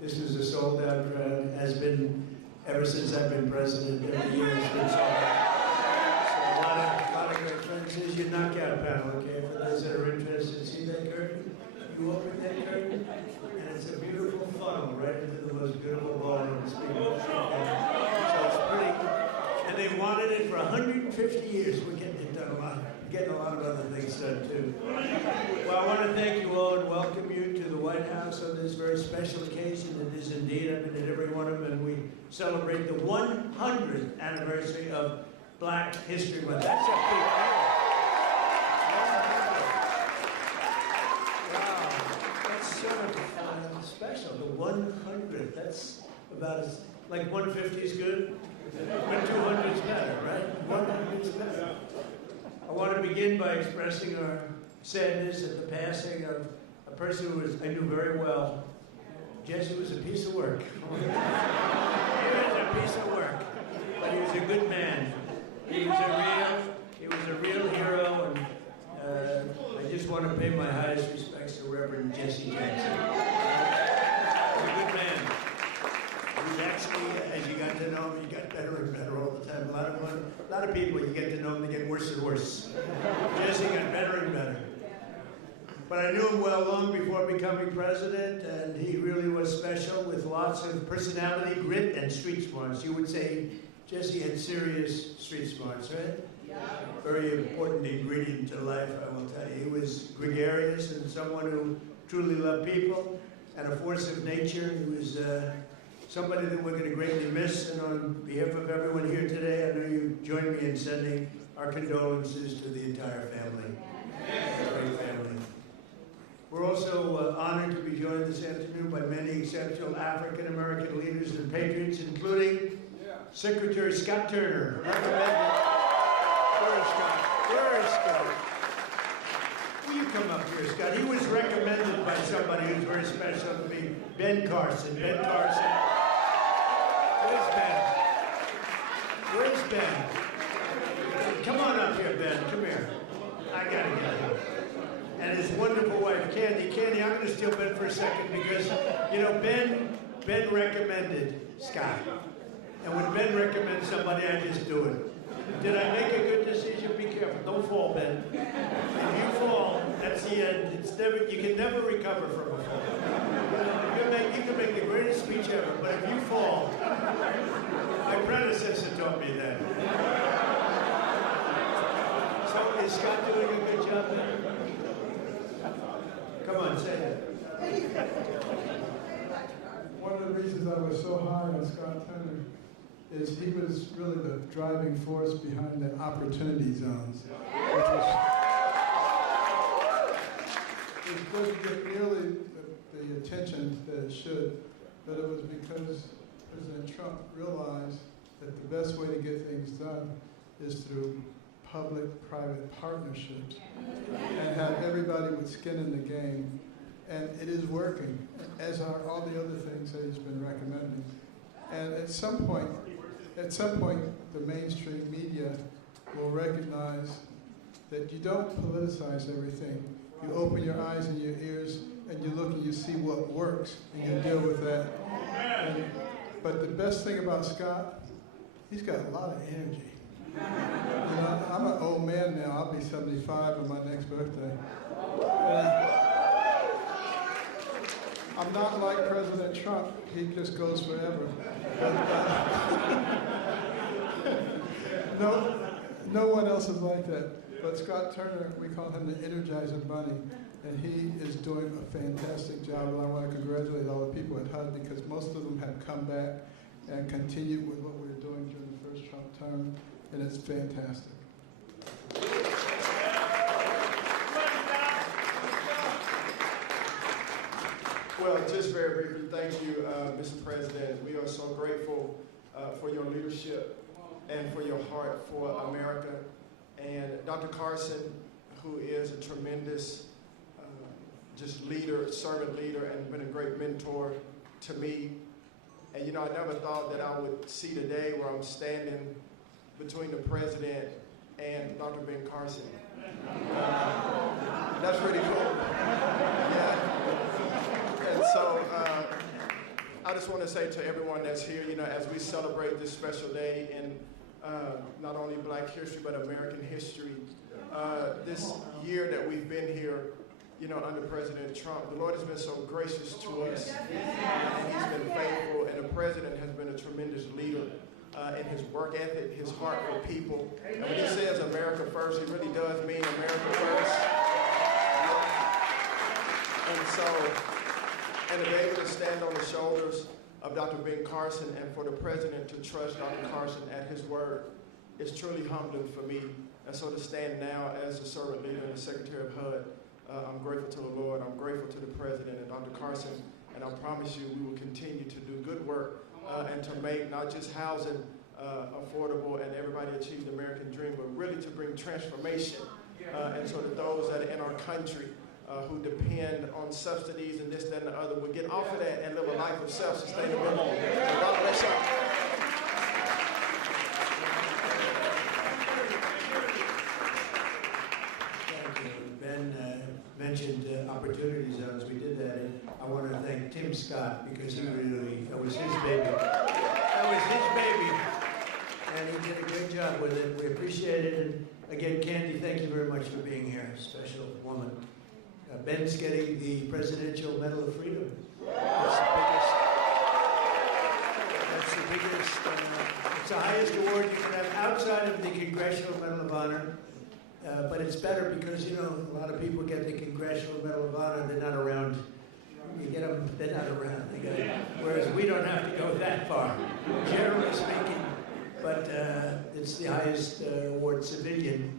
this was a sold-out crowd, has been ever since I've been president. Every year it's been sold out. So a lot of great friends. This is your knockout panel, okay? For those that are interested, see that curtain? You open that curtain, and it's a beautiful funnel right into the most beautiful ballroom. So it's pretty. And they wanted it for 150 years. We're getting it done a lot. Getting a lot of other things done too. Well, I want to thank you all and welcome you to the White House on this very special occasion. It is indeed. I've been at every one of them, and we celebrate the 100th anniversary of Black History Month. That's a big deal. Wow, that's sort of special. The 100th. That's about as like 150 is good, but 200 is better, right? 100 is better. I want to begin by expressing our sadness at the passing of a person who I knew very well. Jesse was a piece of work. He was a piece of work, but he was a good man. He was a real hero, and I just want to pay my highest respects to Reverend Jesse Jackson. He's a good man. He's actually, as you got to know him, you got better and better all the time. A lot of people, you get to know them, they get worse and worse. Jesse got better and better. But I knew him well long before becoming president, and he really was special with lots of personality, grit, and street smarts. You would say Jesse had serious street smarts, right? Yeah. Very important ingredient to life, I will tell you. He was gregarious and someone who truly loved people and a force of nature. He was somebody that we're going to greatly miss, and on behalf of everyone here today, I know you join me in sending our condolences to the entire family. Great family. We're also honored to be joined this afternoon by many exceptional African-American leaders and patriots, including Secretary Scott Turner. Where is Scott? Where is Scott? Will you come up here, Scott? He was recommended by somebody who's very special to me, Ben Carson. Ben Carson. Where's Ben? Where's Ben? Come on up here, Ben. Come here. I gotta get him. And his wonderful wife, Candy. Candy, I'm gonna steal Ben for a second because, you know, Ben recommended Scott. And when Ben recommends somebody, I just do it. Did I make a good decision? Be careful. Don't fall, Ben. If you fall, that's the end. You can never recover from a fall. You can make the greatest speech ever, but if you fall, my predecessor taught me that. So is Scott doing a good job there? Come on, say it. One of the reasons I was so high on Scott Turner is he was really the driving force behind the opportunity zones, which doesn't get nearly the attention that it should, but it was because President Trump realized that the best way to get things done is through public-private partnerships and have everybody with skin in the game. And it is working, as are all the other things that he's been recommending. And at some point, the mainstream media will recognize that you don't politicize everything. You open your eyes and your ears, and you look and you see what works, and you deal with that. But the best thing about Scott, he's got a lot of energy. You know, I'm an old man now. I'll be 75 on my next birthday. I'm not like President Trump. He just goes forever. No one else is like that. But Scott Turner, we call him the Energizer Bunny, and he is doing a fantastic job. And I want to congratulate all the people at HUD because most of them have come back and continued with what we were doing during the first Trump term, and it's fantastic. Well, just very briefly, thank you, Mr. President. We are so grateful for your leadership and for your heart for America. And Dr. Carson, who is a tremendous just leader, servant leader, and been a great mentor to me. And you know, I never thought that I would see the day where I'm standing between the president and Dr. Ben Carson. That's pretty cool. Yeah. And so just want to say to everyone that's here, you know, as we celebrate this special day in not only Black history, but American history, this year that we've been here, you know, under President Trump, the Lord has been so gracious to us. He's been faithful, and the President has been a tremendous leader in his work ethic, his heart for people. And when he says America first, he really does mean America first. And so, and to be able to stand on the shoulders of Dr. Ben Carson and for the President to trust Dr. Carson at his word is truly humbling for me. And so to stand now as a servant leader and the Secretary of HUD, I'm grateful to the Lord, I'm grateful to the President and Dr. Carson, and I promise you we will continue to do good work and to make not just housing affordable and everybody achieve the American dream, but really to bring transformation. And so that those that are in our country who depend on subsidies and this, that, and the other will get off of that and live a life of self-sustainability. So God bless you. Mentioned opportunity zones. We did that, and I want to thank Tim Scott because he really, that was his baby. That was his baby, and he did a great job with it. We appreciate it, and again, Candy, thank you very much for being here. Special woman. Ben's getting the Presidential Medal of Freedom. That's the biggest. It's the highest award you can have outside of the Congressional Medal of Honor. But it's better because, you know, a lot of people get the Congressional Medal of Honor, they're not around. You get them, they're not around. Whereas we don't have to go that far, generally speaking. But it's the highest award, civilian.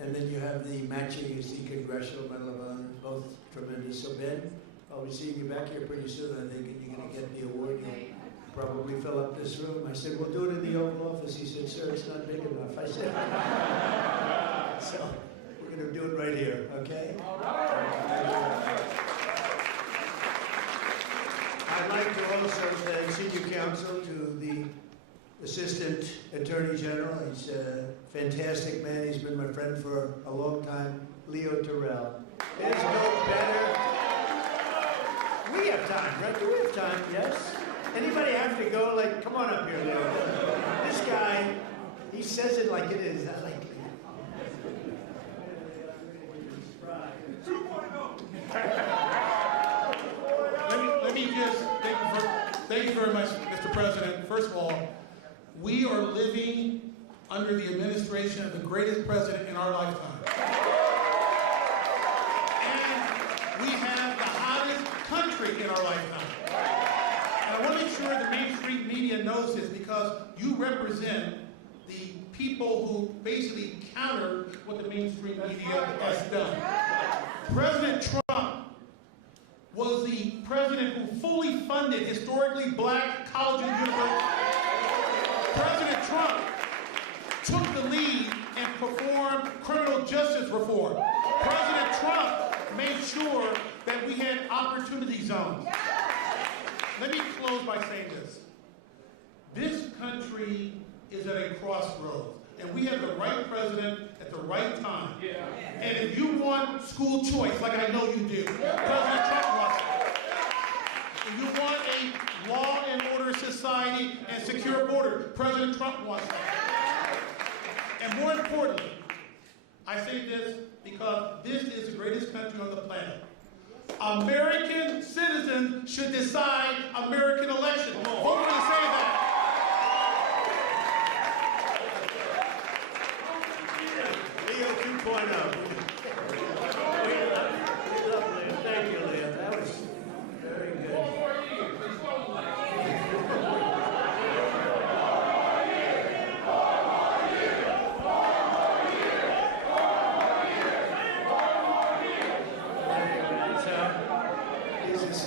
And then you have the matching is the Congressional Medal of Honor, both tremendous. So Ben, I'll be seeing you back here pretty soon, I think, and you're going to get the award. You'll probably fill up this room. I said, we'll do it in the Oval Office. He said, sir, it's not big enough. I said, so we're going to do it right here, okay? All right. I'd like to also thank Senior Counsel to the Assistant Attorney General. He's a fantastic man. He's been my friend for a long time, Leo Terrell. There's no better. We have time, right? Do we have time? Yes? Anybody have to go? Like, come on up here, Leo. This guy, he says it like it is. I like it. Let me just thank you very much, Mr. President. First of all, we are living under the administration of the greatest president in our lifetime. And we have the hottest country in our lifetime. And I want to make sure the Main Street media knows this because you represent the people who basically counter what the Main Street media has done. President Trump was the president who fully funded historically black colleges and universities. President Trump took the lead and performed criminal justice reform. President Trump made sure that we had opportunity zones. Let me close by saying this. This country is at a crossroads, and we have the right president at the right time. And if you want school choice, like I know you do, President Trump wants it. If you want a law and order society and secure borders, President Trump wants that. And more importantly, I say this because this is the greatest country on the planet. American citizens should decide American elections. Vote when I say that. Leo 2.0. Thank you, Leo. That was very good.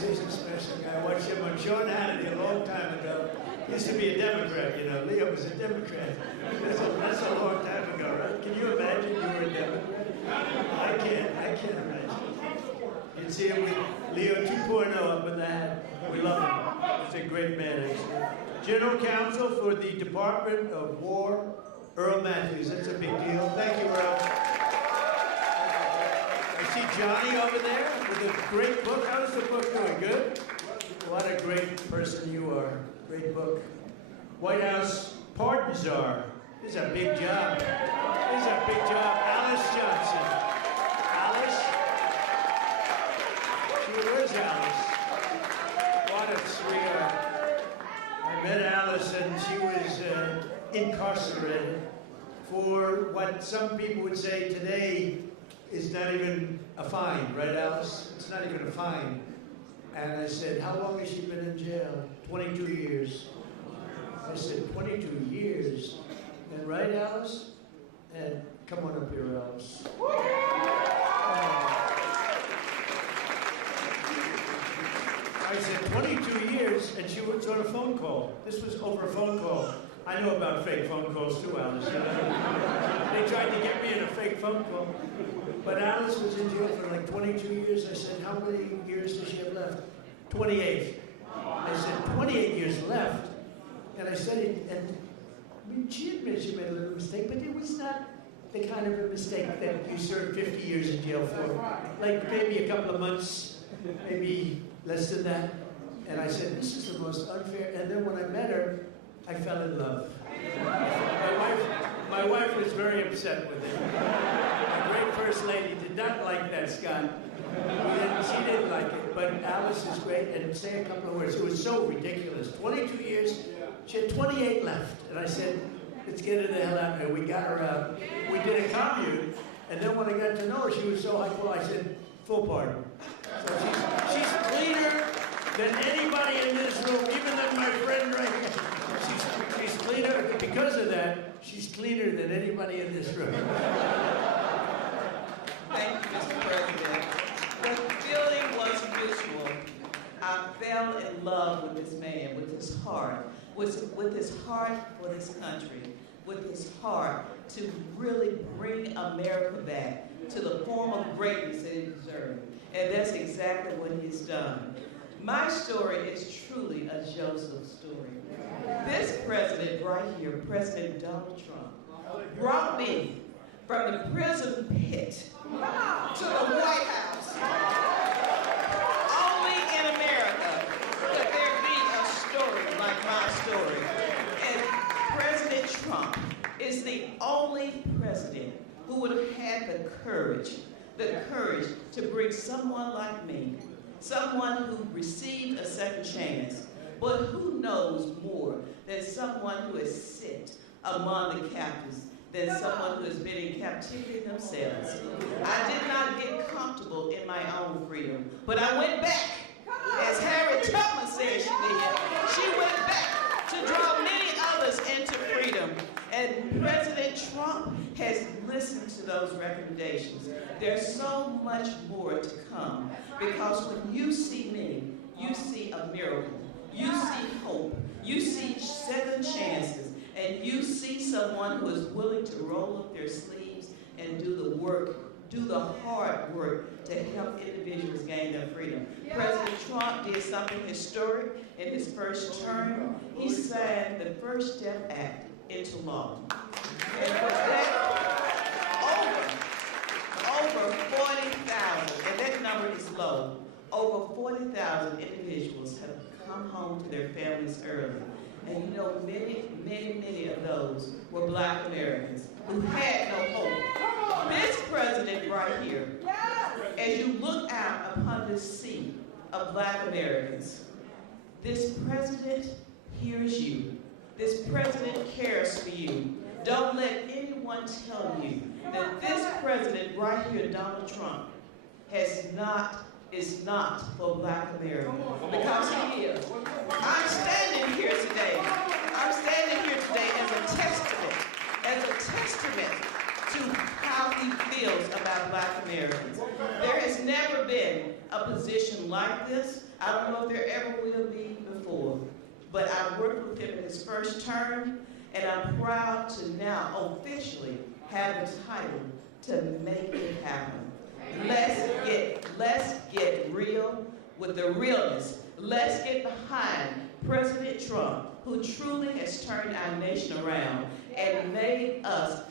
He's a special guy. I watched him on Sean Hannity a long time ago. He used to be a Democrat, you know. Leo was a Democrat. That's a long time ago, right? Can you imagine you were a Democrat? I can't imagine. You'd see him with Leo 2.0 up in the hat. We love him. He's a great man, actually. General Counsel for the Department of War, Earl Matthews. That's a big deal. Thank you, Earl. I see Johnny over there with a great book. How's the book doing? Good? What a great person you are. Great book. White House Pardon Czar. This is a big job. This is a big job. Alice Johnson. Alice? Where's Alice? What a sweetheart. I met Alice and she was incarcerated for what some people would say today is not even a fine, right, Alice? It's not even a fine. And I said, how long has she been in jail? 22 years. I said, 22 years. And right, Alice? And come on up here, Alice. I said, 22 years, and she was on a phone call. This was over a phone call. I know about fake phone calls too, Alice. You know? They tried to get me in a fake phone call. But Alice was in jail for like 22 years. I said, how many years does she have left? 28. I said, 28 years left. And I said, and I mean, she admitted she made a little mistake, but it was not the kind of a mistake that you serve 50 years in jail for. Like maybe a couple of months, maybe less than that. And I said, this is the most unfair. And then when I met her, I fell in love. My wife was very upset with it. My great first lady did not like that, Scott. She didn't like it, but Alice is great. And say a couple of words. It was so ridiculous. 22 years, she had 28 left. And I said, let's get her the hell out of here. We got her out. We did a commune. And then when I got to know her, she was so high quality. I said, full pardon. So she's cleaner than anybody in this room, even than my friend right here. She's cleaner. Because of that, she's cleaner than anybody in this room. Thank you, Mr. President. The feeling was mutual. I fell in love with this man, with his heart, with his heart for this country, with his heart to really bring America back to the form of greatness that it deserved. And that's exactly what he's done. My story is truly a Joseph story. This president right here, President Donald Trump, brought me from the prison pit to the White House. Only in America could there be a story like my story. And President Trump is the only president who would have had the courage to bring someone like me, someone who received a second chance, but who knows more than someone who has sit among the captives, than someone who has been in captivity themselves. I did not get comfortable in my own freedom, but I went back, as Harriet Tubman said she did. She went back to draw many others into freedom. And President Trump has listened to those recommendations. There's so much more to come, because when you see me, you see a miracle. You see hope. You see second chances. And you see someone who is willing to roll up their sleeves and do the work, do the hard work to help individuals gain their freedom. Yeah. President Trump did something historic in his first term. He signed the First Step Act into law. And for that, over 40,000, and that number is low, over 40,000 individuals have come home to their families early. And you know, many of those were Black Americans who had no hope. This president right here, as you look out upon this sea of Black Americans, this president hears you. This president cares for you. Don't let anyone tell you that this president right here, Donald Trump, is not for Black America, because he is. I'm standing here today as a testament to how he feels about Black Americans. There has never been a position like this. I don't know if there ever will be before, but I worked with him in his first term, and I'm proud to now officially have the title to make it happen. Let's get real with the realness. Let's get behind President Trump, who truly has turned our nation around and made us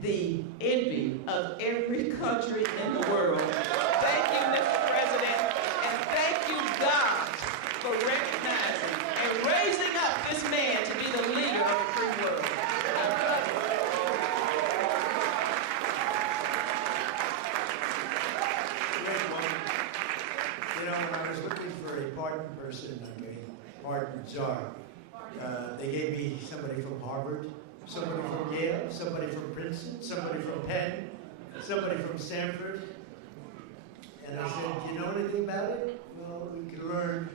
the envy of every country in the world. Thank you, Mr. President, and thank you, God, for recognizing and raising up this man to be the leader of the free world. You know, when I was looking for a pardon person, a pardon czar, they gave me somebody from Harvard, somebody from Yale, somebody from Princeton, somebody from Penn, somebody from Stanford. And I said, do you know anything about it? Well, we can learn.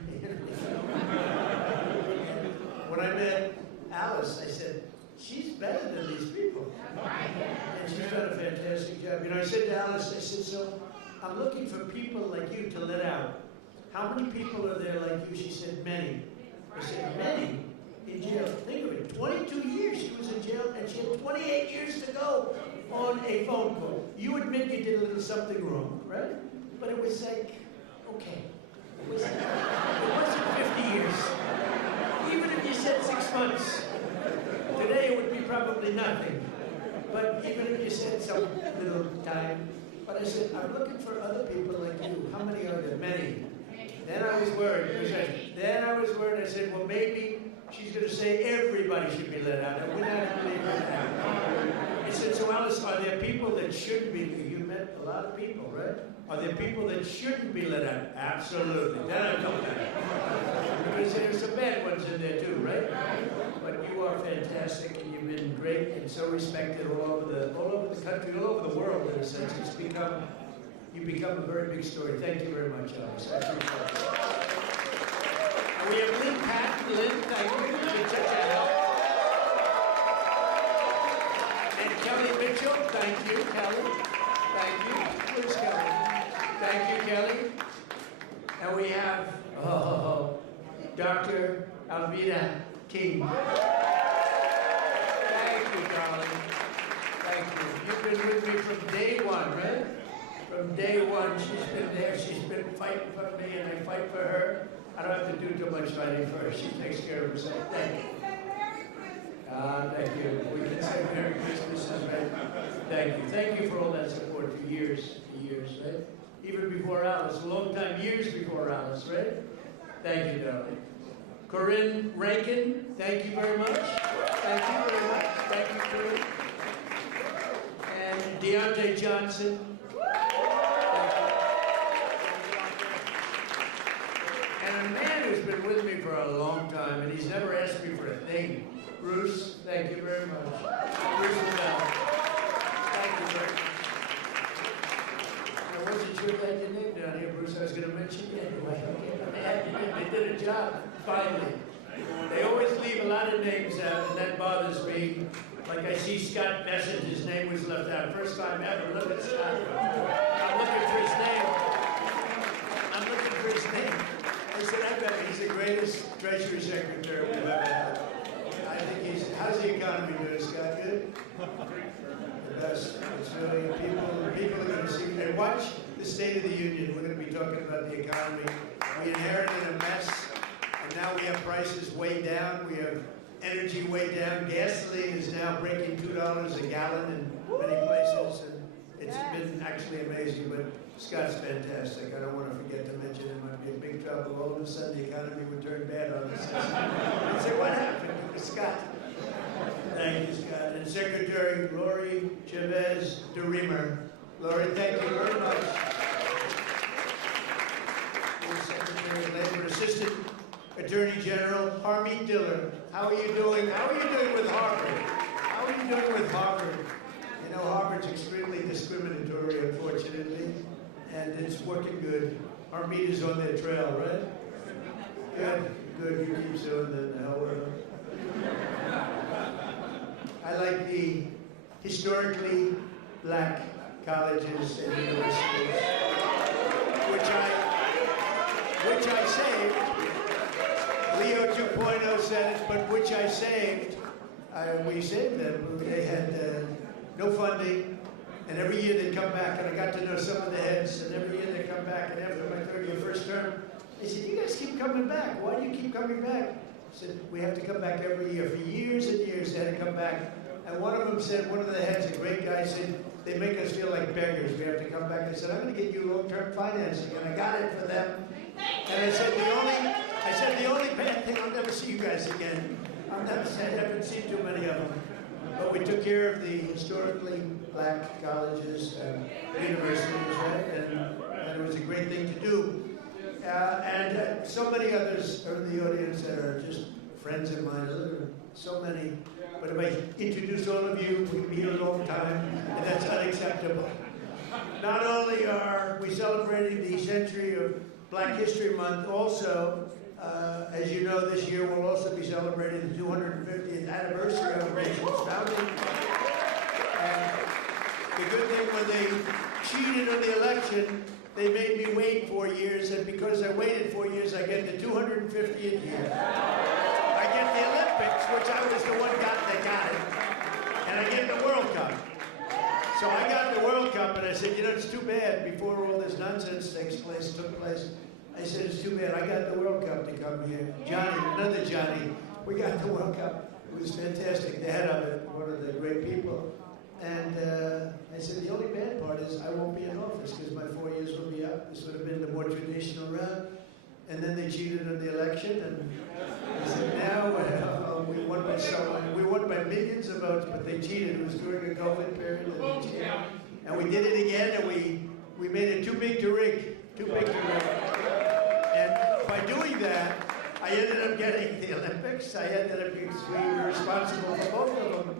When I met Alice, I said, she's better than these people. And she's done a fantastic job. You know, I said to Alice, I said, so I'm looking for people like you to let out. How many people are there like you? She said, many. I said, many? In jail. Think of it, 22 years she was in jail, and she had 28 years to go on a phone call. You admit you did a little something wrong, right? But it was like, okay. It wasn't 50 years. Even if you said 6 months, today it would be probably nothing. But even if you said some little time, but I said, I'm looking for other people like you. How many are there? Many. Then I was worried. I said, well, maybe she's going to say everybody should be let out. And we're not going to leave her out. I said, so Alice, are there people that shouldn't be? You met a lot of people, right? Are there people that shouldn't be let out? Absolutely. Then I told that. Because there's some bad ones in there too, right? But you are fantastic, and you've been great and so respected all over the country, all over the world in a sense. You've become a very big story. Thank you very much, Alice. I appreciate it. And we have Lynn Patton. Lynn, thank you. You've been such a help. And Kelly Mitchell, thank you, Kelly. Thank you. Where's Kelly? Thank you, Kelly. And we have Dr. Alveda King. Thank you, darling. Thank you. You've been with me from day one, right? From day one, she's been there. She's been fighting for me, and I fight for her. I don't have to do too much fighting for her. She takes care of herself. Thank you. Thank you. We can say Merry Christmas, right? Thank you. Thank you for all that support for years, right? Even before Alice, a long time, years before Alice, right? Thank you, darling. Corinne Rankin, thank you very much. Thank you very much. Thank you, Corinne. And Deontay Johnson. And a man who's been with me for a long time, and he's never asked me for a thing. Bruce, thank you very much. Bruce Lavelle. Thank you very much. I wasn't sure if I had your name down here, Bruce. I was going to mention you anyway. They did a job, finally. They always leave a lot of names out, and that bothers me. Like I see Scott Bessent, his name was left out. First time ever. Look at Scott. I'm looking for his name. I said, I bet he's the greatest Treasury Secretary we've ever had. I think he's, how's the economy doing, Scott? Good? The best. It's really, people are going to see, and watch the State of the Union. We're going to be talking about the economy. We inherited a mess, and now we have prices way down. We have energy way down. Gasoline is now breaking $2 a gallon in many places, and it's been actually amazing, but Scott's fantastic. I don't want to forget to mention him. I'd be in big trouble. All of a sudden, the economy would turn bad on us. I'd say, what happened to Scott? Thank you, Scott. And Secretary Lori Chavez de Reamer. Lori, thank you very much. Secretary of Labor, Assistant Attorney General Harmeet Dillard. How are you doing? How are you doing with Harvard? How are you doing with Harvard? You know, Harvard's extremely discriminatory, unfortunately, and it's working good. Harmeet is on their trail, right? Good. Good. You keep doing that now. I like the historically black colleges and universities, which I saved. Leo 2.0 said it, but which I saved. We saved them. They had no funding, and every year they'd come back, and I got to know some of the heads, and every year they'd come back, and after my third year, first term, they said, you guys keep coming back. Why do you keep coming back? I said, we have to come back every year. For years and years, they had to come back. And one of them said, one of the heads, a great guy, said, they make us feel like beggars. We have to come back. I said, I'm going to get you long-term financing. And I got it for them. And I said, the I said, the only bad thing, I'll never see you guys again. I haven't seen too many of them. But we took care of the historically black colleges and universities, right? And it was a great thing to do. And so many others are in the audience that are just friends of mine. There are so many. But if I introduce all of you, we'd be here a long time, and that's unacceptable. Not only are we celebrating the century of Black History Month, also, as you know, this year we'll also be celebrating the 250th anniversary of the nation's founding. And the good thing, when they cheated on the election, they made me wait 4 years, and because I waited 4 years, I get the 250th year. I get the Olympics, which I was the one that got it, and I get the World Cup. So I got the World Cup, and I said, you know, it's too bad before all this nonsense took place. I said, it's too bad. I got the World Cup to come here. Johnny, another Johnny, we got the World Cup. It was fantastic. The head of it, one of the great people. And I said, the only bad part is I won't be in office because my 4 years will be up. This would have been the more traditional route. And then they cheated on the election, and I said, now we won by someone. We won by millions of votes, but they cheated. It was during a COVID period, and they cheated. And we did it again, and we made it too big to rig. Too big to rig. And by doing that, I ended up getting the Olympics. I ended up being responsible for both of them.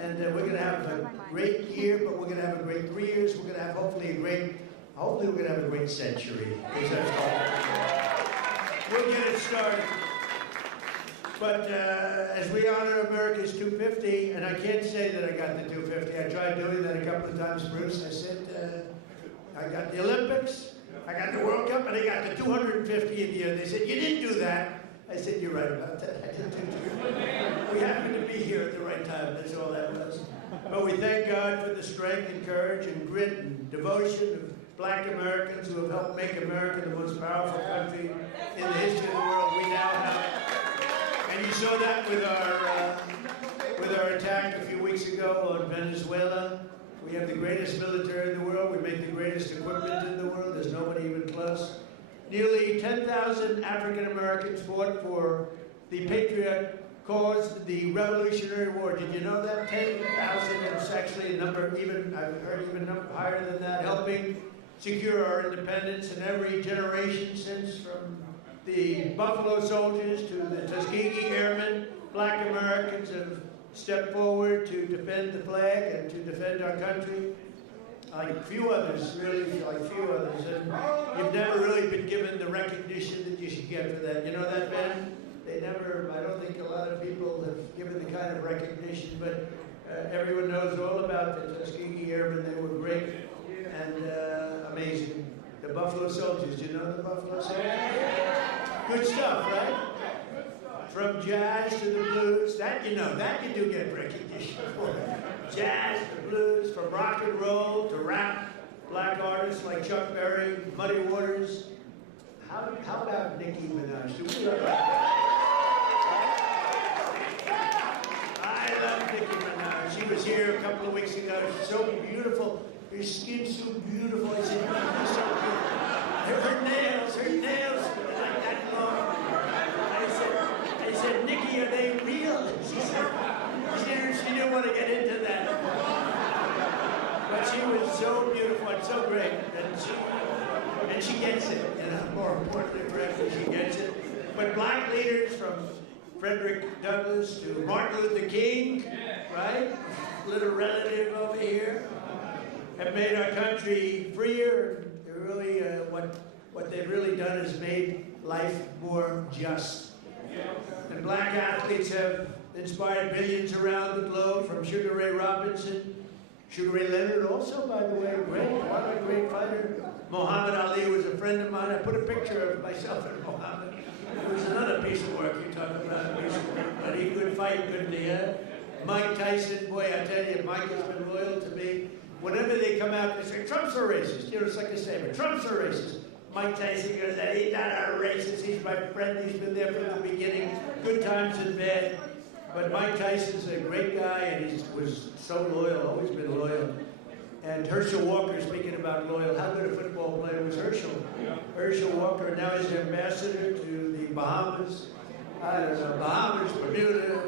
And we're going to have a great year, but we're going to have a great 3 years. We're going to have hopefully we're going to have a great century. We'll get it started. But as we honor America's 250, and I can't say that I got the 250. I tried doing that a couple of times, Bruce. I said, I got the Olympics, I got the World Cup, and I got the 250th year. They said, you didn't do that. I said, you're right about that. I didn't do that. We happened to be here at the right time. That's all that was. But we thank God for the strength and courage and grit and devotion of Black Americans who have helped make America the most powerful country in the history of the world we now have. And you saw that with our attack a few weeks ago on Venezuela. We have the greatest military in the world. We make the greatest equipment in the world. There's nobody even close. Nearly 10,000 African Americans fought for the patriot cause, the Revolutionary War. Did you know that? 10,000. It's actually a number, I've heard even higher than that, helping secure our independence in every generation since, from the Buffalo Soldiers to the Tuskegee Airmen. Black Americans have stepped forward to defend the flag and to defend our country. Like few others, really, like few others. And you've never really been given the recognition that you should get for that. You know that, Ben? I don't think a lot of people have given the kind of recognition, but everyone knows all about the Tuskegee Airmen. They were great and amazing. The Buffalo Soldiers, do you know the Buffalo Soldiers? Good stuff, right? From jazz to the blues, that you do get recognition for. Jazz to blues, from rock and roll to rap, black artists like Chuck Berry, Muddy Waters. How about Nicki Minaj? Do we love that? I love Nicki Minaj. She was here a couple of weeks ago. She's so beautiful. Her skin's so beautiful. I said, she's so beautiful. Her nails are like that long. I said, Nicki, are they real? She said, she didn't want to get into that. But she was so beautiful and so great. And she gets it. And more importantly, frankly, she gets it. But black leaders from Frederick Douglass to Martin Luther King, right? Little relative over here, have made our country freer. They're really, what they've really done is made life more just. And black athletes have inspired billions around the globe, from Sugar Ray Robinson, Sugar Ray Leonard also, by the way, what a great fighter. Muhammad Ali was a friend of mine. I put a picture of myself and Muhammad. It was another piece of work you talk about, a piece of work, but he could fight, couldn't he? Mike Tyson, boy, I tell you, Mike has been loyal to me. Whenever they come out and say, Trump's a racist, you know, it's like a statement, Trump's a racist. Mike Tyson goes, he's not a racist, he's my friend, he's been there from the beginning, good times and bad. But Mike Tyson's a great guy, and he was so loyal, always been loyal. And Herschel Walker, speaking about loyal, how good a football player was Herschel? Herschel Walker now is the ambassador to the Bahamas, I don't know, Bahamas, Bermuda,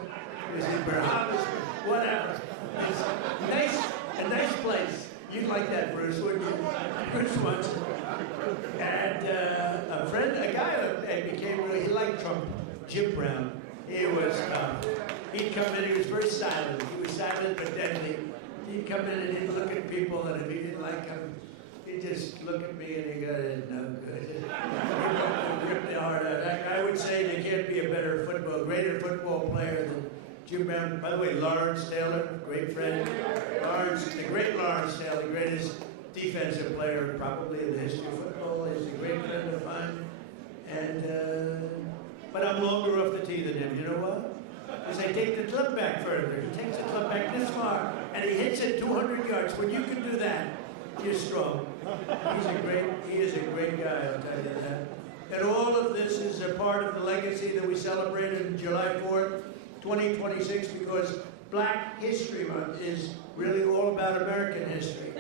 is it Bahamas, whatever. It's a nice place. You'd like that, Bruce, wouldn't you? Bruce wants it. And a guy I became really, he liked Trump, Jim Brown. He was, he'd come in, he was very silent. He was silent but deadly. He'd come in and he'd look at people, and if he didn't like them, he'd just look at me and he'd go, no good. He'd rip the heart out. I would say there can't be a greater football player than Jim Brown. By the way, Lawrence Taylor, great friend. The great Lawrence Taylor, the greatest defensive player probably in the history of football. He's a great friend of mine. And, but I'm longer off the tee than him. You know what? Because I take the club back further. He takes the club back this far, and he hits it 200 yards. When you can do that, you're strong. He is a great guy, I'll tell you that. And all of this is a part of the legacy that we celebrated on July 4th, 2026, because Black History Month is really all about American history.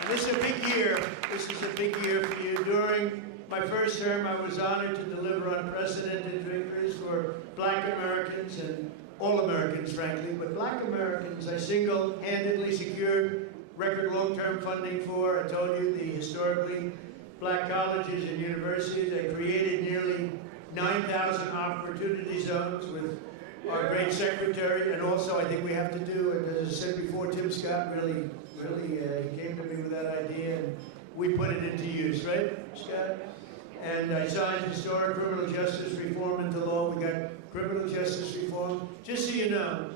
And this is a big year. This is a big year for you. During my first term, I was honored to deliver unprecedented victories for Black Americans and all Americans, frankly, but Black Americans I single-handedly secured record long-term funding for. I told you, the historically Black colleges and universities. I created nearly 9,000 opportunity zones with our great secretary, and also I think we have to do, and as I said before, Tim Scott really he came to me with that idea, and we put it into use, right, Scott? And I signed historic criminal justice reform into law. We got criminal justice reform. Just so you know,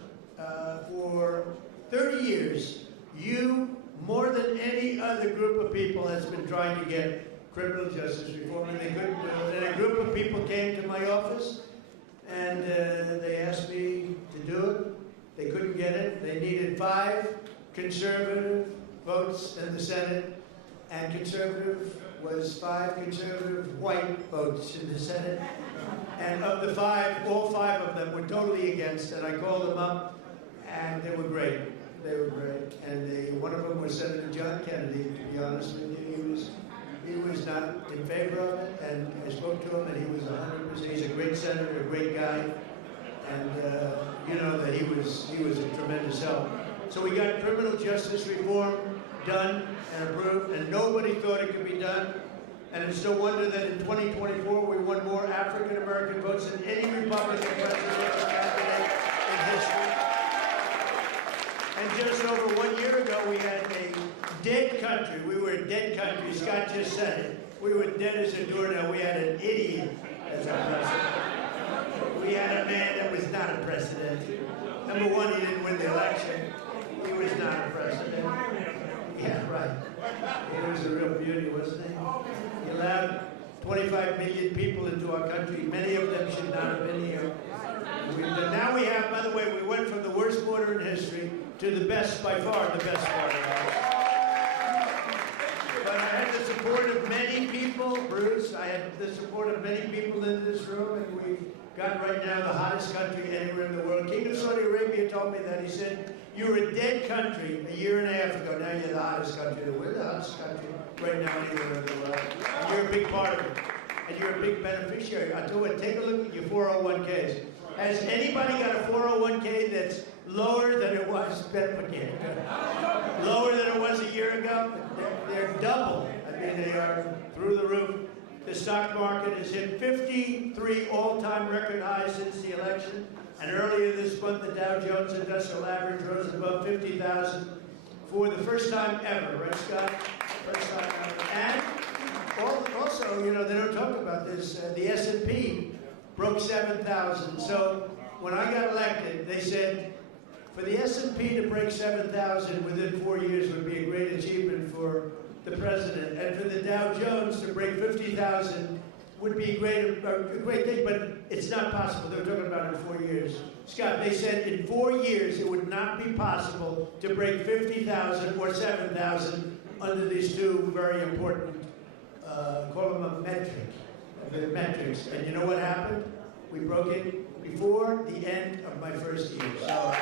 for 30 years, you, more than any other group of people, has been trying to get criminal justice reform, and they couldn't do it. And a group of people came to my office, and they asked me to do it. They couldn't get it. They needed 5 conservative votes in the Senate, and conservative was 5 conservative white votes in the Senate. And of the 5, all 5 of them were totally against, and I called them up, and they were great. They were great. And one of them was Senator John Kennedy, to be honest with you. He was not in favor of it, and I spoke to him, and he was 100%. He's a great senator, a great guy, and you know that he was a tremendous help. So we got criminal justice reform done and approved, and nobody thought it could be done. And it's no wonder that in 2024 we won more African American votes than any Republican presidential candidate in history. And just over 1 year ago, we had a dead country. We were a dead country. Scott just said it. We were dead as a doornail. We had an idiot as our president. We had a man that was not a president. Number one, he didn't win the election. He was not a president. Yeah, right. He was a real beauty, wasn't he? He allowed 25 million people into our country. Many of them should not have been here. Now we have, by the way, we went from the worst border in history to the best, by far, the best border. But I had the support of many people, Bruce. I had the support of many people in this room, and we've got right now the hottest country anywhere in the world. King of Saudi Arabia told me that. He said, you were a dead country a year and a half ago. Now you're the hottest country. We're the hottest country right now anywhere in the world. And you're a big part of it. And you're a big beneficiary. I tell you what, take a look at your 401ks. Has anybody got a 401k that's lower than it was, lower than it was a year ago? They're double. I mean, they are through the roof. The stock market has hit 53 all-time record highs since the election. And earlier this month, the Dow Jones Industrial Average rose above 50,000 for the first time ever, right, Scott? First time ever. And also, you know, they don't talk about this, the S&P broke 7,000. So when I got elected, they said, for the S&P to break 7,000 within 4 years would be a great achievement for the president. And for the Dow Jones to break 50,000 would be a great thing, but it's not possible. They were talking about it in 4 years. Scott, they said in 4 years it would not be possible to break 50,000 or 7,000 under these two very important, call them a metric. The metrics. And you know what happened? We broke it before the end of my first year. So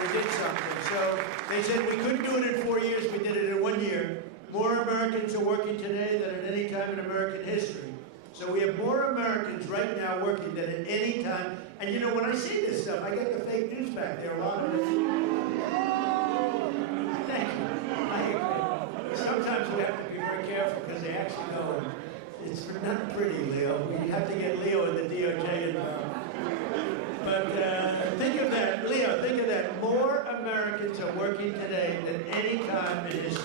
we did something. So they said we couldn't do it in 4 years. We did it in 1 year. More Americans are working today than at any time in American history. So we have more Americans right now working than at any time. And you know, when I see this stuff, I get the fake news back there a lot of it. Thank you. I agree. Sometimes we have to be very careful because they actually know it's not pretty, Leo. We have to get Leo and the DOJ involved. But think of that, Leo, think of that. More Americans are working today than any time in history.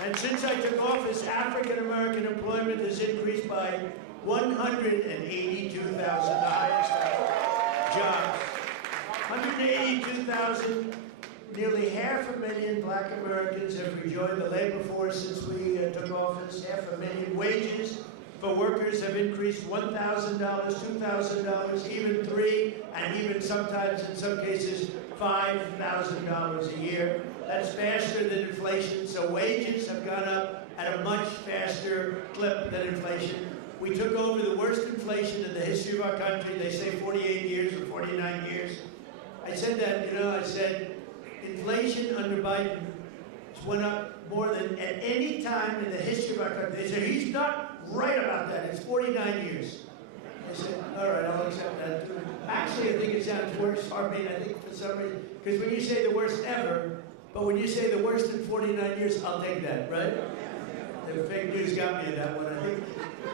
And since I took office, African-American employment has increased by 182,000, the highest jobs. 182,000, nearly 500,000 black Americans have rejoined the labor force since we took office. 500,000 wages for workers have increased $1,000, $2,000, even $3,000, and even sometimes, in some cases, $5,000 a year. That's faster than inflation, so wages have gone up at a much faster clip than inflation. We took over the worst inflation in the history of our country. They say 48 years or 49 years. I said that, I said, inflation under Biden went up more than at any time in the history of our country. They said, he's not right about that. It's 49 years. I said, all right, I'll accept that too. Actually, I think it sounds worse. I think for some reason, because when you say the worst ever, but when you say the worst in 49 years, I'll take that, right? The fake news got me in that one.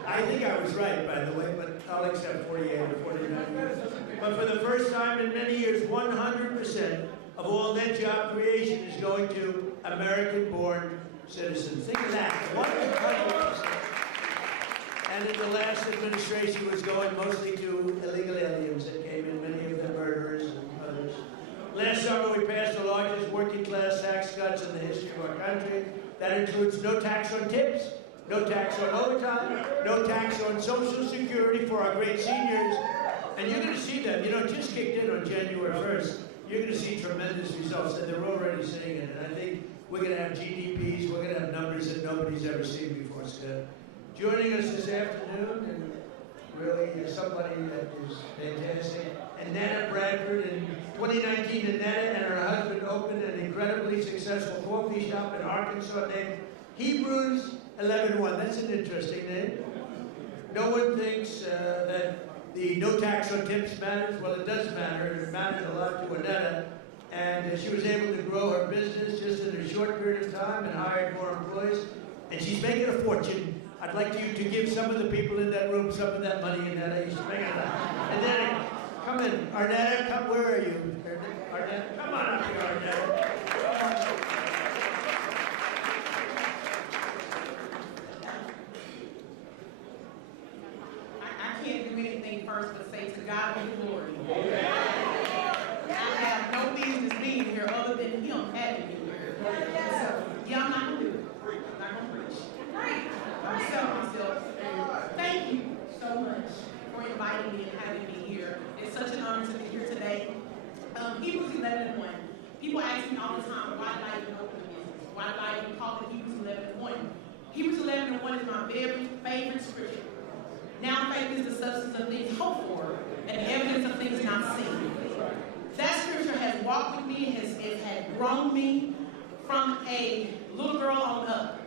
I think I was right, by the way, but I'll accept 48 or 49 years. But for the first time in many years, 100% of all net job creation is going to American-born citizens. Think of that, 100%. And in the last administration, was going mostly to illegal aliens that came in, many of them murderers and others. Last summer, we passed the largest working-class tax cuts in the history of our country. That includes no tax on tips, no tax on overtime, no tax on Social Security for our great seniors. And you're going to see that. It just kicked in on January 1st. You're going to see tremendous results, and they're already seeing it. And I think we're going to have GDPs, we're going to have numbers that nobody's ever seen before, Scott. Joining us this afternoon, and really somebody that is fantastic, Annetta Bradford. In 2019, Annetta and her husband opened an incredibly successful coffee shop in Arkansas named Hebrews 11:1. That's an interesting name. No one thinks that the no tax on tips matters. Well, it does matter. It matters a lot to Annetta. And she was able to grow her business just in a short period of time and hired more employees. And she's making a fortune. I'd like you to give some of the people in that room some of that money, Annetta. She's making it. Annetta, come in. Arnetta, come. Where are you? Arnetta, come on up here, Arnetta. I can't do anything first but say to God be the glory. I have no business being here other than Him having me here. So, I'm not going to do it. I'm not going to preach. So, thank you so much for inviting me and having me here. It's such an honor to be here today. Hebrews 11:1. People ask me all the time, why did I even open a business? Why did I even call it Hebrews 11:1? Hebrews 11:1 is my very favorite scripture. Now faith is the substance of things hoped for and evidence of things not seen. That scripture has walked with me, it had grown me from a little girl on up.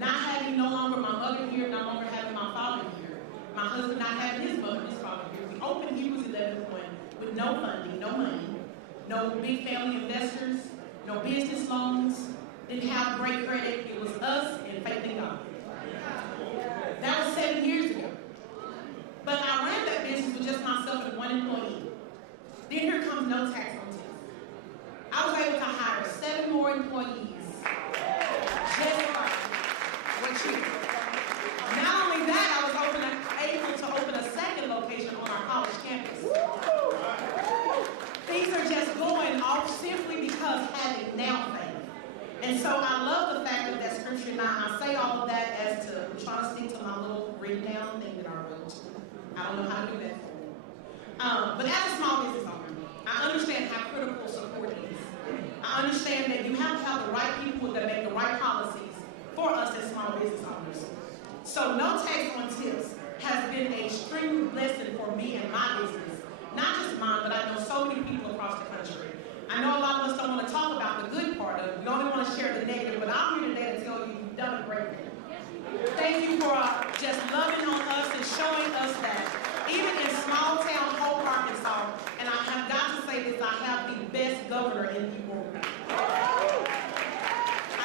Not having no longer my mother here, no longer having my father here. My husband not having his mother and his father here. We opened Hebrews 11:1 with no funding, no money, no big family investors, no business loans, didn't have great credit. It was us and faith in God. That was 7 years ago. But I ran that business with just myself and one employee. Then here comes no tax on tips. I was able to hire 7 more employees. Just what you. Not only that, I was able to open a second location on our college campus. Things are just going off simply because having now faith. And so I love the fact that scripture, now I say all of that as to try to stick to my little written down thing that I wrote. I don't know how to do that for you. But as a small business owner, I understand how critical support is. I understand that you have to have the right people that make the right policies for us as small business owners. So no tax on tips has been an extreme blessing for me and my business. Not just mine, but I know so many people across the country. I know a lot of us don't want to talk about the good part of it. We only want to share the negative, but I'm here today to tell you you've done a great thing. Thank you for just loving on us and showing us that even in small town Hope, Arkansas, and I have got to say this, I have the best governor in the world. I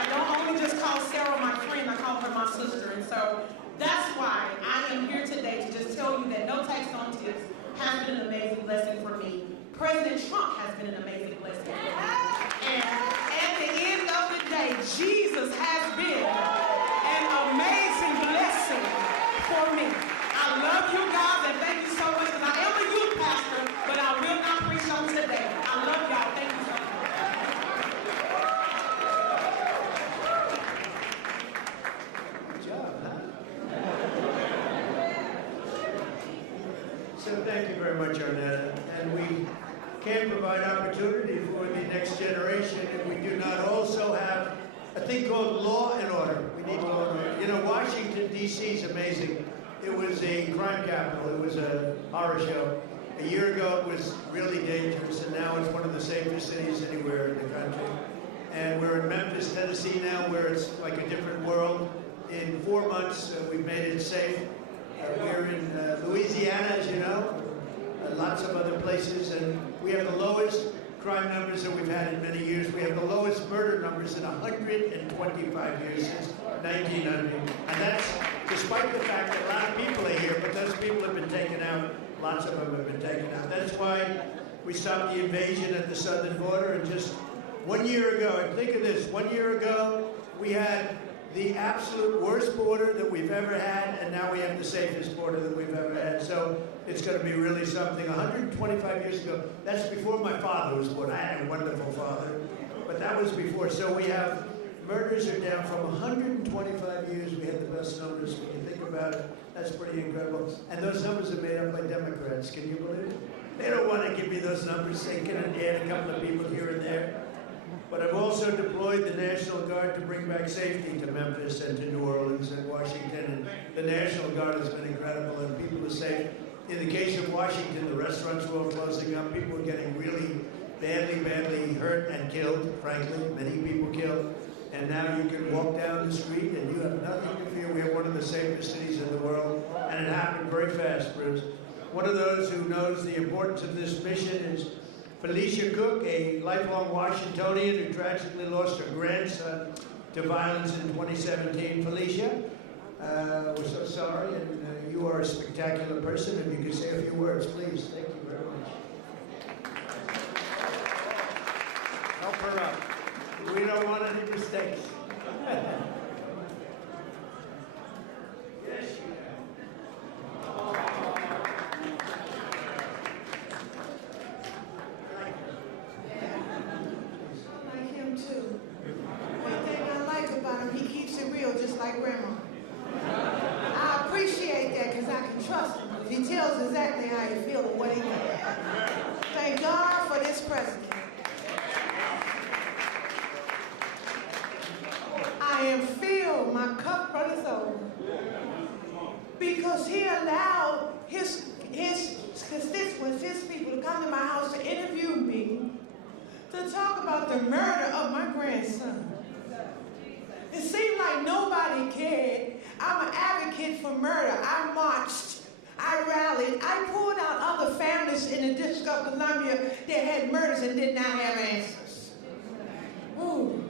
don't only just call Sarah my friend, I call her my sister. And so that's why I am here today to just tell you that No Tax on Tips has been an amazing blessing for me. President Trump has been an amazing blessing for me. And at the end of the day, Jesus has been an amazing blessing for me. I love you guys and thank you so much. And I am a youth pastor, but I will not preach on today. I love y'all. Thank you so much. Good job, huh? So thank you very much, Arnetta. And we can provide opportunity for the next generation, and we do not also have a thing called law and order. We need law and order. You know, Washington, D.C. is amazing. It was a crime capital. It was a horror show. A year ago, it was really dangerous, and now it's one of the safest cities anywhere in the country. And we're in Memphis, Tennessee now, where it's like a different world. In 4 months, we've made it safe. We're in Louisiana, as you know, lots of other places, and we have the lowest crime numbers that we've had in many years. We have the lowest murder numbers in 125 years, since 1900. And that's despite the fact that a lot of people are here, but those people have been taken out. Lots of them have been taken out. That's why we stopped the invasion at the southern border. And just 1 year ago, and think of this, 1 year ago, we had the absolute worst border that we've ever had, and now we have the safest border that we've ever had. So it's going to be really something. 125 years ago, that's before my father was born. I had a wonderful father, but that was before. So we have, murders are down from 125 years. We had the best numbers. When you think about it, that's pretty incredible. And those numbers are made up by Democrats. Can you believe it? They don't want to give me those numbers. They can add a couple of people here and there. But I've also deployed the National Guard to bring back safety to Memphis and to New Orleans and Washington. And the National Guard has been incredible, and people are safe. In the case of Washington, the restaurants were all closing up. People were getting really badly hurt and killed, frankly. Many people killed. And now you can walk down the street and you have nothing to fear. We have one of the safest cities in the world. And it happened very fast, Bruce. One of those who knows the importance of this mission is Felicia Cook, a lifelong Washingtonian who tragically lost her grandson to violence in 2017. Felicia, we're so sorry, and you are a spectacular person. If you could say a few words, please. Thank you very much. Help her up. We don't want any mistakes. Yes, you just like Grandma. I appreciate that because I can trust him. He tells exactly how he feels and what he thinks. Thank God for this president. I am filled, my cup runneth over. Because he allowed his constituents, his people, to come to my house to interview me, to talk about the murder of my grandson. It seemed like nobody cared. I'm an advocate for murder. I marched. I rallied. I pulled out other families in the District of Columbia that had murders and did not have answers. Ooh.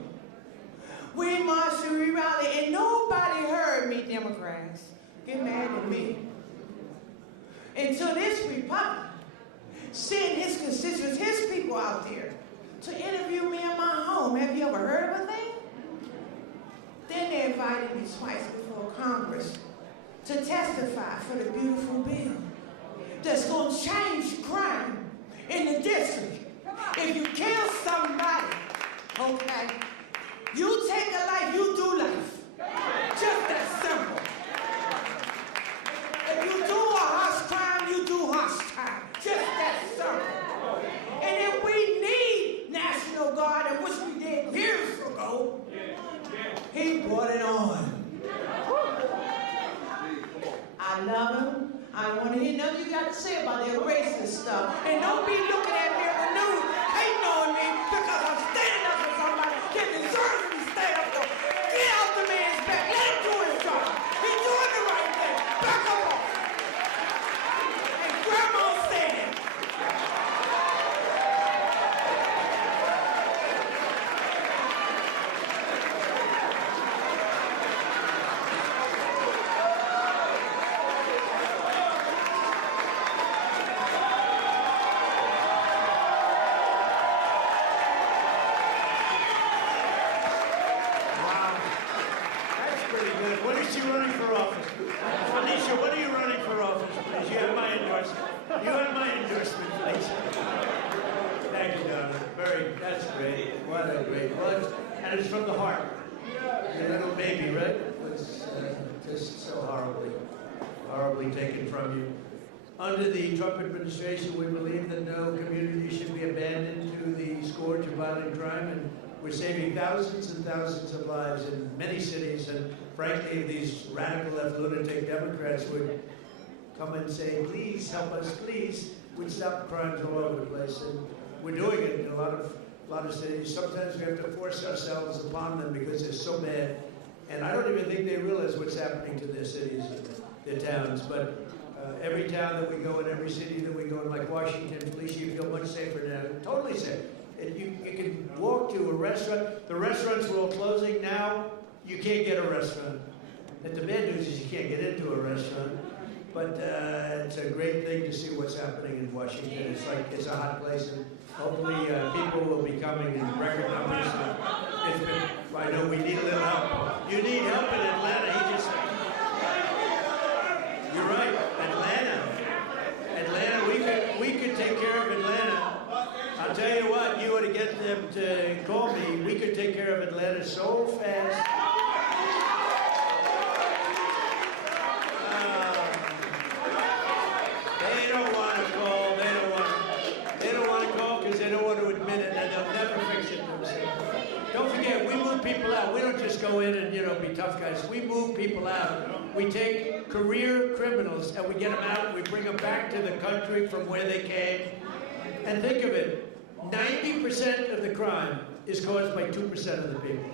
We marched and we rallied, and nobody heard me, Democrats. Get mad at me. Until this Republican sent his constituents, his people out there to interview me in my home. Have you ever heard of a thing? Then they invited me twice before Congress to testify for the beautiful bill that's going to change crime in the district. If you kill somebody, okay, you take a life, you do life. Just that simple. If you do a harsh crime, you do harsh crime. Just that simple. And if we need National Guard, and which we did years ago, he brought it on. I love him. I don't want to hear nothing you got to say about that racist stuff. And don't be looking at me on the news, hating on me, because I'm standing up for somebody that deserves to be stand up for. Get off the man's back. Let him do his job. He's doing the right thing. Back up off. And Grandma said, Wow. That's pretty good. When is she running for office? Felicia, when are you running for office, please? You have my endorsement. You have my endorsement, please. Thank you, Donna. That's great. What a great one. And it's from the heart. Your little baby, right? It was just so horribly taken from you. Under the Trump administration, we believe that no community should be abandoned to the scourge of violent crime, and we're saving thousands and thousands of lives in many cities. And frankly, if these radical left lunatic Democrats would come and say, please help us, please, we'd stop crimes all over the place. And we're doing it in a lot of cities. Sometimes we have to force ourselves upon them because they're so bad. And I don't even think they realize what's happening to their cities, their towns. But every town that we go in, every city that we go in, like Washington, Felicia, you feel much safer now. Totally safe. And you can walk to a restaurant. The restaurants are all closing now. You can't get a restaurant. And the bad news is you can't get into a restaurant. But it's a great thing to see what's happening in Washington. It's a hot place, and hopefully people will be coming in record numbers. I know we need a little help. You need help in Atlanta. You're right, Atlanta. We could take care of Atlanta. I'll tell you what, you ought to get them to call me. We could take care of Atlanta so fast. They don't want to call. They don't want to call because they don't want to admit it, and they'll never fix it themselves. Don't forget, we move people out. We don't just go in and be tough guys. We move people out. We take career criminals and we get them out. And we bring them back to the country from where they came. And think of it. 90% of the crime is caused by 2% of the people.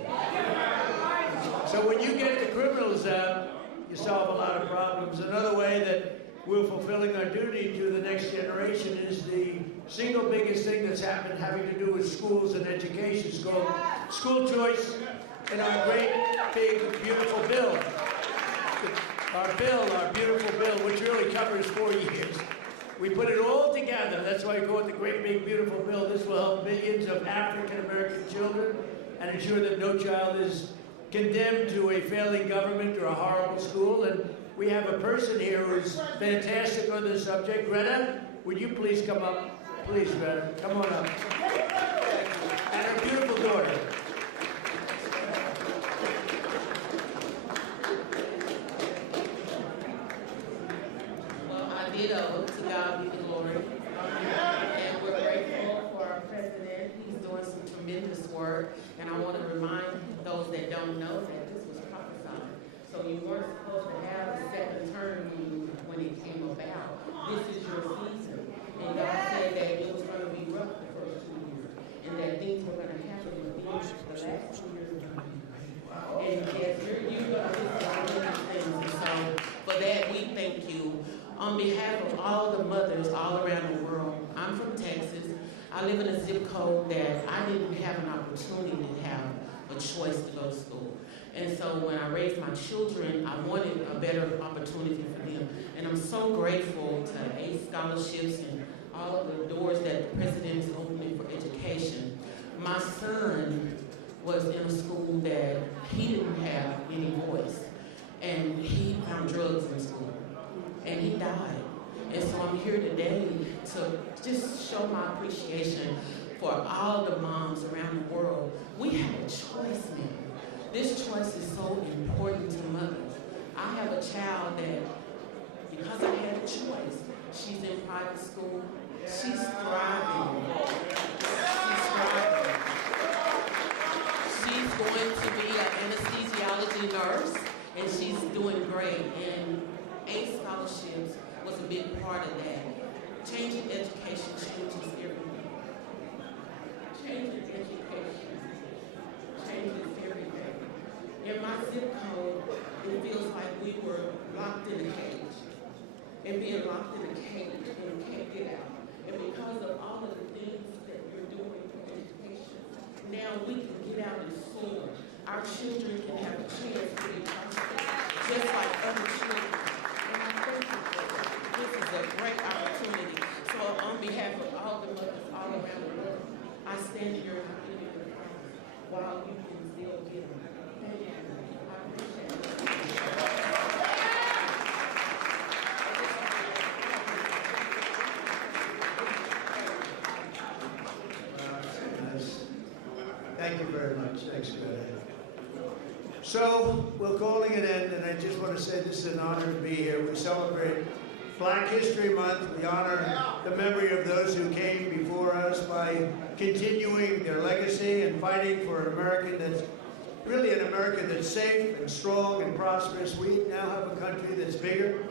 So when you get the criminals out, you solve a lot of problems. Another way that we're fulfilling our duty to the next generation is the single biggest thing that's happened having to do with schools and education. It's called school choice in our great, big, beautiful bill. Our beautiful bill, which really covers 4 years. We put it all together. That's why we call it the great, big, beautiful bill. This will help millions of African-American children and ensure that no child is condemned to a failing government or a horrible school. And we have a person here who's fantastic on this subject. Greta, would you please come up? Please, Greta, come on up. And her beautiful daughter. To God be the glory. And we're grateful for our president. He's doing some tremendous work. And I want to remind those that don't know that this was prophesied. So you weren't supposed to have a second term when it came about. This is your season. And God said that it was going to be rough the first 2 years. And that things were going to happen with the last 2 years. And yes, you're going to do things. And so for that, we thank you. On behalf of all the mothers all around the world, I'm from Texas. I live in a zip code that I didn't have an opportunity to have a choice to go to school. And so when I raised my children, I wanted a better opportunity for them. And I'm so grateful to ACE scholarships and all of the doors that the president is opening for education. My son was in a school that he didn't have any voice. And he found drugs in school. And he died. And so I'm here today to just show my appreciation for all the moms around the world. We have a choice now. This choice is so important to mothers. I have a child that, because I had a choice, she's in private school. She's thriving. She's thriving. She's going to be an anesthesiology nurse, and she's doing great. And ACE scholarships was a big part of that. Changing education changes everything. changing education changes everything. In my zip code, it feels like we were locked in a cage. And being locked in a cage and we can't get out. And because of all of the things that we're doing for education, now we can get out and soar. Our children can have a chance to be prosperous, just like other children. And I thank you for that. This is a great opportunity. So on behalf of all the mothers all around the world, I stand in your community while you can still get them. Thank you. I appreciate it. Thank you very much. Thanks, Greta. So, we're calling it end, and I just want to say this is an honor to be here. We celebrate Black History Month. We honor the memory of those who came before us by continuing their legacy and fighting for an America that's really an America that's safe and strong and prosperous. We now have a country that's bigger,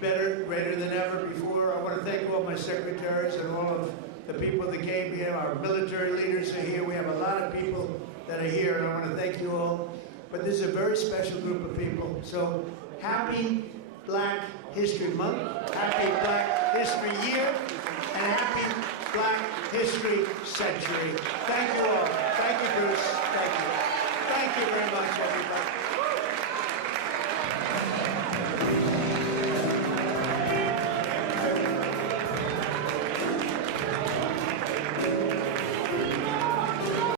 better, greater than ever before. I want to thank all my secretaries and all of the people that came here. Our military leaders are here. We have a lot of people that are here, and I want to thank you all. But this is a very special group of people. So happy Black History Month, happy Black History Year, and happy Black History Century. Thank you all. Thank you, Bruce. Thank you. Thank you very much, everybody.